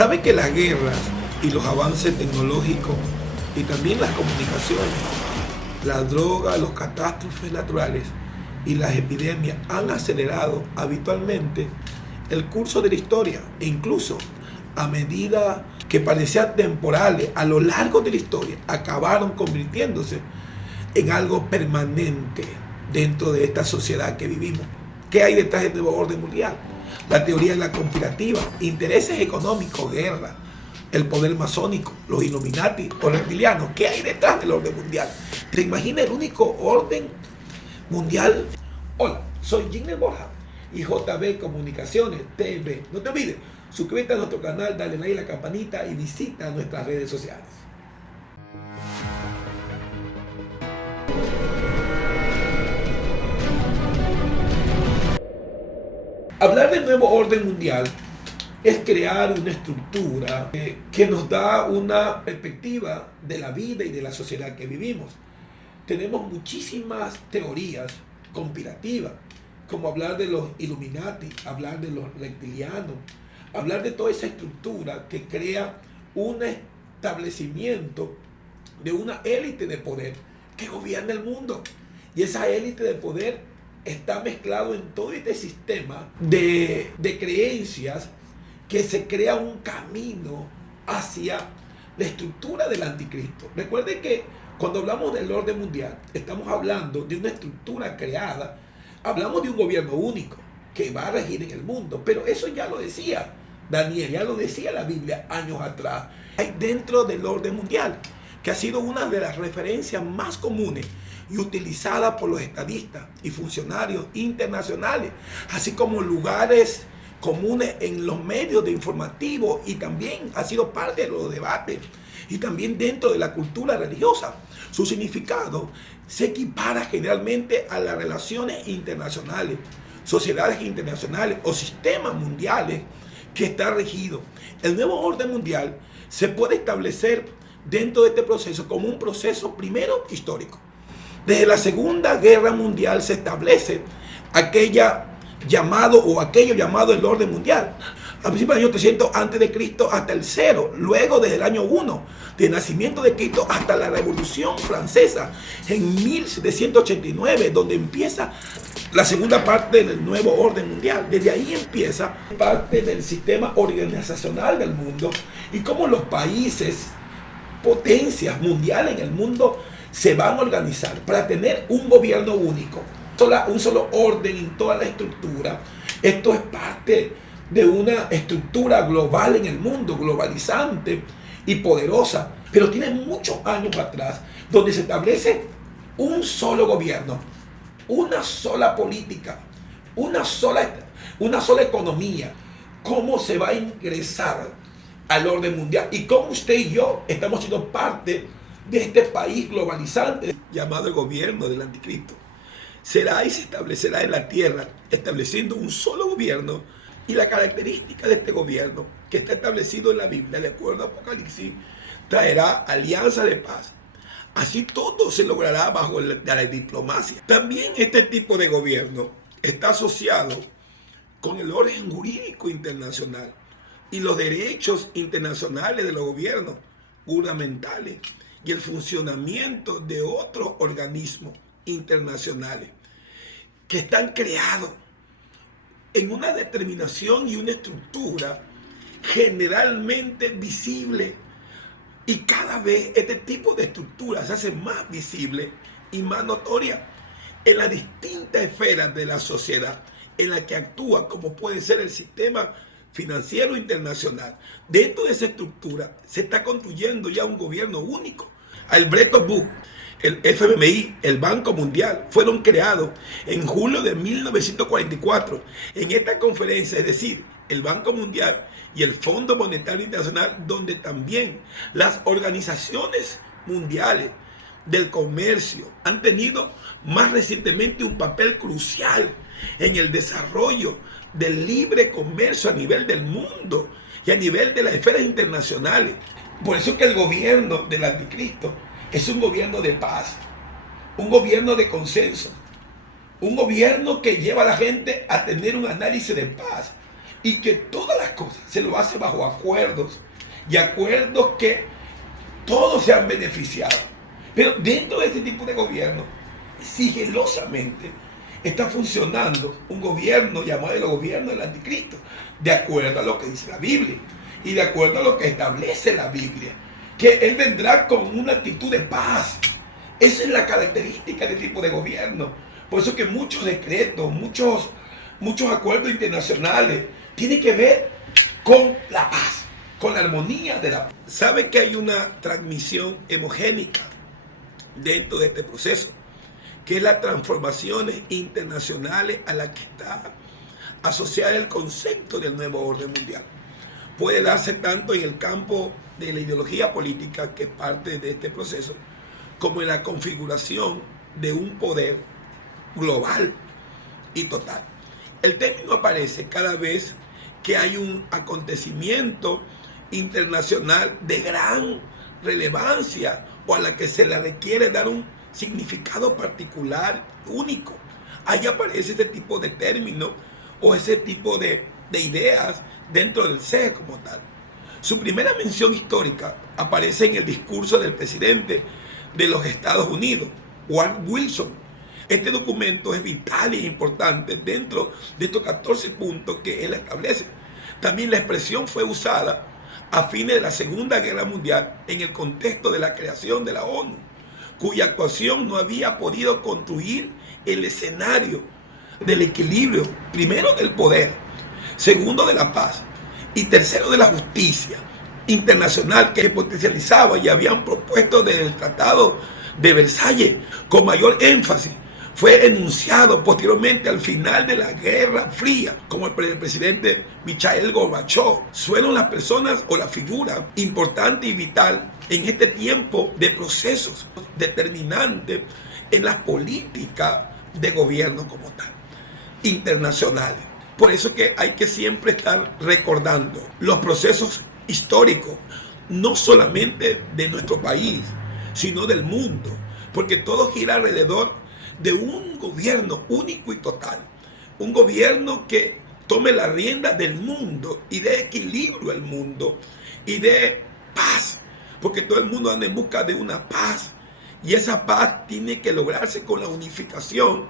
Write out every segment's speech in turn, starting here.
¿Sabe que las guerras y los avances tecnológicos y también las comunicaciones, la droga, los catástrofes naturales y las epidemias han acelerado habitualmente el curso de la historia e incluso a medida que parecían temporales a lo largo de la historia, acabaron convirtiéndose en algo permanente dentro de esta sociedad que vivimos? ¿Qué hay detrás del nuevo orden mundial? La teoría de la conspirativa, intereses económicos, guerra, el poder masónico, los Illuminati o reptilianos. ¿Qué hay detrás del orden mundial? ¿Te imaginas el único orden mundial? Hola, soy Giner Borja y JB Comunicaciones TV. No te olvides, suscríbete a nuestro canal, dale like a la campanita y visita nuestras redes sociales. Hablar del nuevo orden mundial es crear una estructura que nos da una perspectiva de la vida y de la sociedad que vivimos. Tenemos muchísimas teorías conspirativas, como hablar de los Illuminati, hablar de los reptilianos, hablar de toda esa estructura que crea un establecimiento de una élite de poder que gobierna el mundo. Y esa élite de poder está mezclado en todo este sistema de creencias que se crea un camino hacia la estructura del anticristo. Recuerden que cuando hablamos del orden mundial, estamos hablando de una estructura creada, hablamos de un gobierno único que va a regir en el mundo, pero eso ya lo decía Daniel, ya lo decía la Biblia años atrás. Hay dentro del orden mundial, que ha sido una de las referencias más comunes y utilizada por los estadistas y funcionarios internacionales, así como lugares comunes en los medios de informativos, y también ha sido parte de los debates y también dentro de la cultura religiosa. Su significado se equipara generalmente a las relaciones internacionales, sociedades internacionales o sistemas mundiales que está regido. El nuevo orden mundial se puede establecer dentro de este proceso como un proceso primero histórico. Desde la Segunda Guerra Mundial se establece aquello llamado el orden mundial. A principios del año 300 a.C. hasta el 0, luego desde el año 1 del nacimiento de Cristo hasta la Revolución Francesa en 1789, donde empieza la segunda parte del nuevo orden mundial. Desde ahí empieza parte del sistema organizacional del mundo y cómo los países, potencias mundiales en el mundo, se van a organizar para tener un gobierno único, un solo orden en toda la estructura. Esto es parte de una estructura global en el mundo, globalizante y poderosa, pero tiene muchos años atrás, donde se establece un solo gobierno, una sola política, una sola economía. ¿Cómo se va a ingresar al orden mundial? Y cómo usted y yo estamos siendo parte de este país globalizante llamado el gobierno del anticristo. Será y se establecerá en la tierra, estableciendo un solo gobierno, y la característica de este gobierno, que está establecido en la Biblia, de acuerdo a Apocalipsis, traerá alianza de paz. Así todo se logrará bajo la diplomacia. También este tipo de gobierno está asociado con el orden jurídico internacional y los derechos internacionales de los gobiernos gubernamentales y el funcionamiento de otros organismos internacionales que están creados en una determinación y una estructura generalmente visible, y cada vez este tipo de estructuras se hace más visible y más notoria en las distintas esferas de la sociedad en la que actúa, como puede ser el sistema financiero internacional. Dentro de esa estructura se está construyendo ya un gobierno único. El Bretton Woods, el FMI, el Banco Mundial, fueron creados en julio de 1944. En esta conferencia, es decir, el Banco Mundial y el Fondo Monetario Internacional, donde también las organizaciones mundiales del comercio han tenido más recientemente un papel crucial en el desarrollo del libre comercio a nivel del mundo y a nivel de las esferas internacionales. Por eso es que el gobierno del anticristo es un gobierno de paz, un gobierno de consenso, un gobierno que lleva a la gente a tener un análisis de paz, y que todas las cosas se lo hace bajo acuerdos y acuerdos que todos se han beneficiado. Pero dentro de este tipo de gobierno, sigilosamente está funcionando un gobierno llamado el gobierno del anticristo, de acuerdo a lo que dice la Biblia y de acuerdo a lo que establece la Biblia, que él vendrá con una actitud de paz. Esa es la característica de este tipo de gobierno. Por eso que muchos decretos, muchos acuerdos internacionales tienen que ver con la paz, con la armonía de la paz. ¿Sabe que hay una transmisión hemogénica dentro de este proceso? Que es las transformaciones internacionales a las que está asociada el concepto del nuevo orden mundial. Puede darse tanto en el campo de la ideología política, que es parte de este proceso, como en la configuración de un poder global y total. El término aparece cada vez que hay un acontecimiento internacional de gran relevancia o a la que se le requiere dar un significado particular, único. Ahí aparece ese tipo de término o ese tipo de ideas dentro del ser como tal. Su primera mención histórica aparece en el discurso del presidente de los Estados Unidos, Woodrow Wilson. Este documento es vital e importante dentro de estos 14 puntos que él establece. También la expresión fue usada a fines de la Segunda Guerra Mundial en el contexto de la creación de la ONU, cuya actuación no había podido construir el escenario del equilibrio, primero del poder, segundo de la paz y tercero de la justicia internacional que potencializaba y habían propuesto desde el Tratado de Versalles con mayor énfasis. Fue enunciado posteriormente al final de la Guerra Fría, como el presidente Mikhail Gorbachev. Fueron las personas o la figura importante y vital en este tiempo de procesos determinantes en las políticas de gobierno como tal, internacionales. Por eso que hay que siempre estar recordando los procesos históricos, no solamente de nuestro país, sino del mundo, porque todo gira alrededor de un gobierno único y total, un gobierno que tome la rienda del mundo y dé equilibrio al mundo y dé paz, porque todo el mundo anda en busca de una paz y esa paz tiene que lograrse con la unificación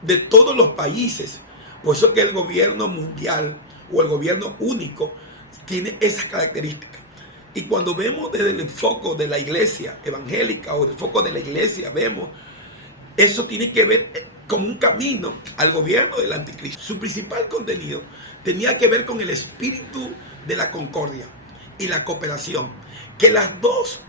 de todos los países. Por eso que el gobierno mundial o el gobierno único tiene esas características. Y cuando vemos desde el enfoque de la iglesia evangélica o del foco de la iglesia, vemos eso tiene que ver con un camino al gobierno del anticristo. Su principal contenido tenía que ver con el espíritu de la concordia y la cooperación, que las dos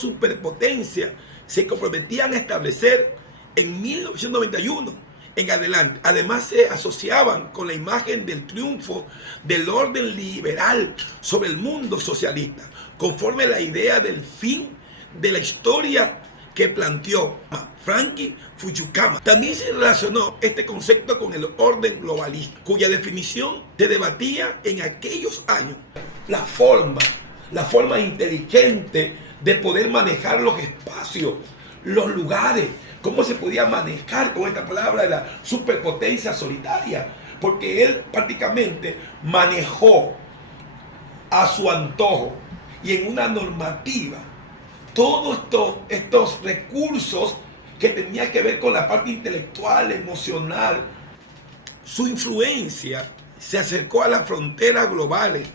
superpotencias se comprometían a establecer en 1991 en adelante. Además se asociaban con la imagen del triunfo del orden liberal sobre el mundo socialista, conforme a la idea del fin de la historia que planteó Francis Fukuyama. También se relacionó este concepto con el orden globalista, cuya definición se debatía en aquellos años. La forma inteligente de poder manejar los espacios, los lugares, cómo se podía manejar con esta palabra de la superpotencia solitaria, porque él prácticamente manejó a su antojo y en una normativa todos estos recursos que tenían que ver con la parte intelectual, emocional. Su influencia se acercó a las fronteras globales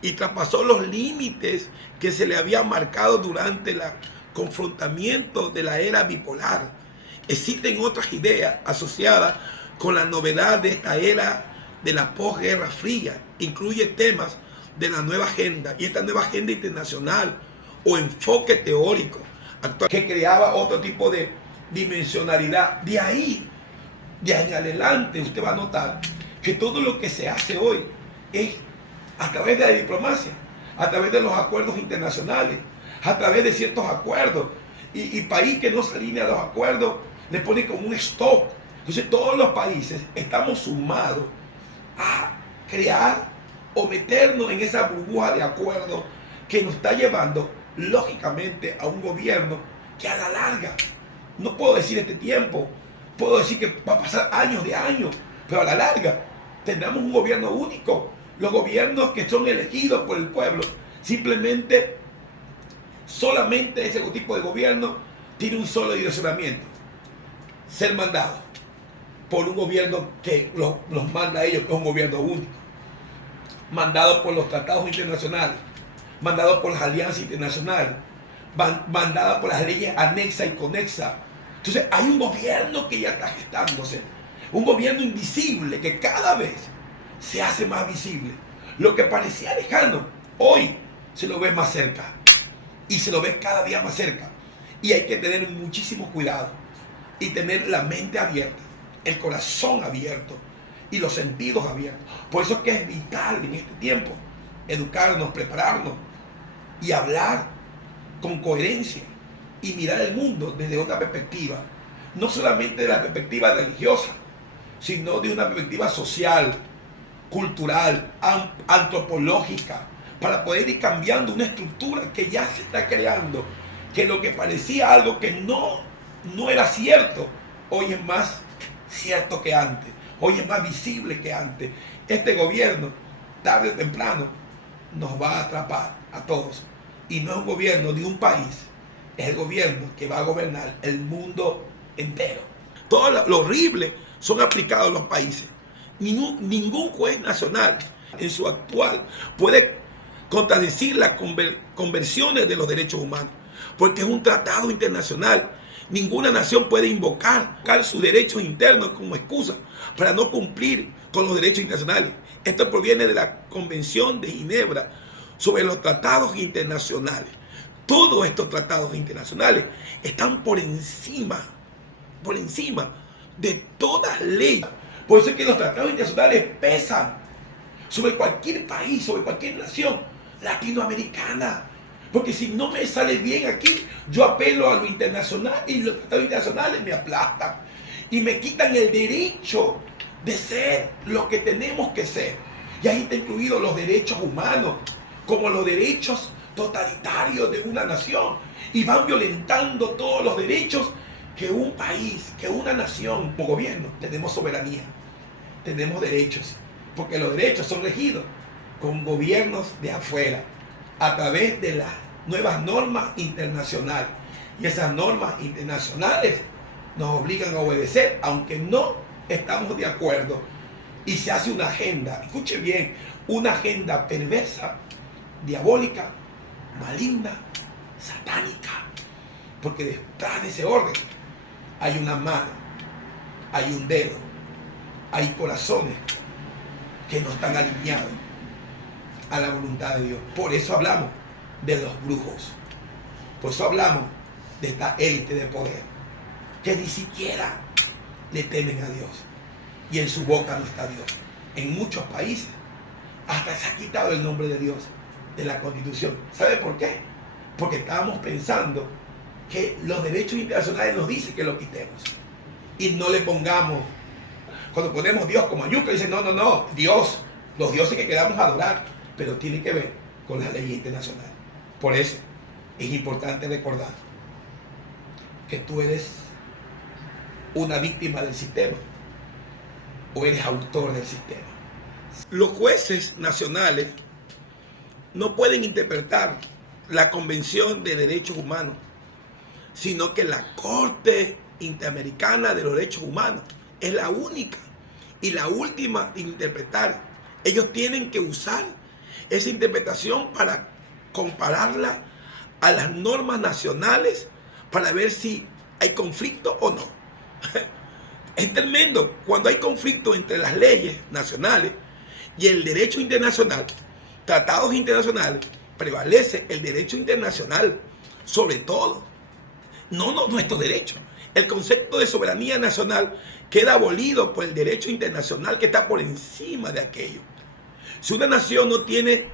y traspasó los límites que se le habían marcado durante el confrontamiento de la era bipolar. Existen otras ideas asociadas con la novedad de esta era de la posguerra fría. Incluye temas de la nueva agenda y esta nueva agenda internacional o enfoque teórico actual que creaba otro tipo de dimensionalidad. De ahí en adelante usted va a notar que todo lo que se hace hoy es a través de la diplomacia, a través de los acuerdos internacionales, a través de ciertos acuerdos, y país que no se alinea a los acuerdos le pone como un stop. Entonces todos los países estamos sumados a crear o meternos en esa burbuja de acuerdos que nos está llevando lógicamente a un gobierno que a la larga, no puedo decir este tiempo, puedo decir que va a pasar años de años, pero a la larga tendremos un gobierno único. Los gobiernos que son elegidos por el pueblo, solamente ese tipo de gobierno tiene un solo direccionamiento: ser mandado por un gobierno que los manda a ellos, que es un gobierno único, mandado por los tratados internacionales, mandado por las alianzas internacionales, mandada por las leyes anexas y conexas. Entonces hay un gobierno que ya está gestándose, un gobierno invisible que cada vez se hace más visible. Lo que parecía lejano, hoy se lo ve más cerca, y se lo ve cada día más cerca. Y hay que tener muchísimo cuidado y tener la mente abierta, el corazón abierto y los sentidos abiertos. Por eso es que es vital en este tiempo educarnos, prepararnos y hablar con coherencia y mirar el mundo desde otra perspectiva, no solamente de la perspectiva religiosa, sino de una perspectiva social, cultural, antropológica, para poder ir cambiando una estructura que ya se está creando, que lo que parecía algo que no era cierto, hoy es más cierto que antes, hoy es más visible que antes. Este gobierno, tarde o temprano, nos va a atrapar a todos. Y no es un gobierno de un país, es el gobierno que va a gobernar el mundo entero. Todo lo horrible son aplicados a los países. Ningún juez nacional en su actual puede contradecir las conversiones de los derechos humanos, porque es un tratado internacional. Ninguna nación puede invocar sus derechos internos como excusa para no cumplir con los derechos internacionales. Esto proviene de la Convención de Ginebra sobre los tratados internacionales. Todos estos tratados internacionales están por encima de toda ley. Por eso es que los tratados internacionales pesan sobre cualquier país, sobre cualquier nación latinoamericana. Porque si no me sale bien aquí, yo apelo a lo internacional y los tratados internacionales me aplastan y me quitan el derecho de ser lo que tenemos que ser. Y ahí está incluidos los derechos humanos, como los derechos totalitarios de una nación, y van violentando todos los derechos que un país, que una nación, como gobierno, tenemos soberanía, tenemos derechos, porque los derechos son regidos con gobiernos de afuera, a través de las nuevas normas internacionales. Y esas normas internacionales nos obligan a obedecer, aunque no estamos de acuerdo. Y se hace una agenda, escuche bien, una agenda perversa, diabólica, maligna, satánica. Porque detrás de ese orden hay una mano, hay un dedo, hay corazones que no están alineados a la voluntad de Dios. Por eso hablamos de los brujos. Por eso hablamos de esta élite de poder, que ni siquiera le temen a Dios. Y en su boca no está Dios. En muchos países hasta se ha quitado el nombre de Dios de la Constitución. ¿Sabe por qué? Porque estábamos pensando que los derechos internacionales nos dicen que lo quitemos. Y no le pongamos, cuando ponemos Dios como yuca, dicen no, Dios, los dioses que queramos adorar, pero tiene que ver con la ley internacional. Por eso es importante recordar que tú eres una víctima del sistema o eres autor del sistema. Los jueces nacionales no pueden interpretar la Convención de Derechos Humanos, sino que la Corte Interamericana de los Derechos Humanos es la única y la última de interpretar. Ellos tienen que usar esa interpretación para compararla a las normas nacionales para ver si hay conflicto o no. Es tremendo. Cuando hay conflicto entre las leyes nacionales y el derecho internacional, tratados internacionales, prevalece el derecho internacional sobre todo, no nuestro derecho. El concepto de soberanía nacional queda abolido por el derecho internacional que está por encima de aquello. Si una nación no tiene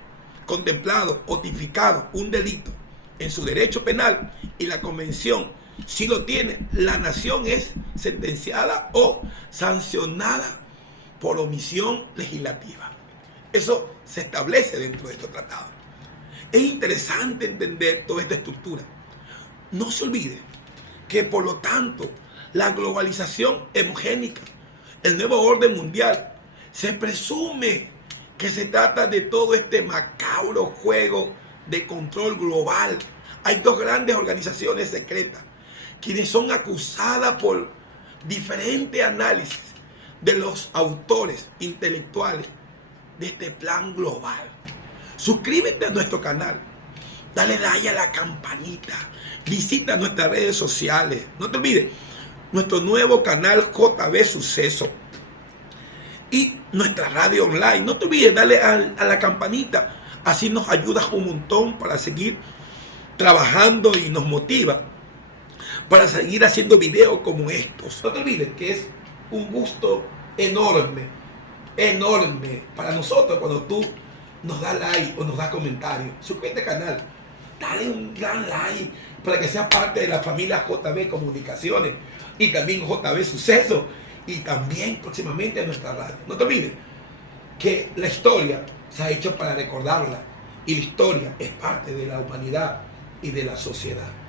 contemplado o tipificado un delito en su derecho penal y la convención sí lo tiene, la nación es sentenciada o sancionada por omisión legislativa. Eso se establece dentro de estos tratados. Es interesante entender toda esta estructura. No se olvide que, por lo tanto, la globalización hemogénica, el nuevo orden mundial, Se presume que se trata de todo este macabro juego de control global. Hay dos grandes organizaciones secretas quienes son acusadas por diferentes análisis de los autores intelectuales de este plan global. Suscríbete a nuestro canal, dale like a la campanita, visita nuestras redes sociales. No te olvides, nuestro nuevo canal JB Suceso y nuestra radio online. No te olvides, dale a la campanita, así nos ayudas un montón para seguir trabajando y nos motiva para seguir haciendo videos como estos. No te olvides que es un gusto enorme, enorme para nosotros cuando tú nos das like o nos das comentarios. Suscríbete al canal, dale un gran like para que seas parte de la familia JB Comunicaciones y también JB Suceso y también próximamente a nuestra radio. No te olvides que la historia se ha hecho para recordarla y la historia es parte de la humanidad y de la sociedad.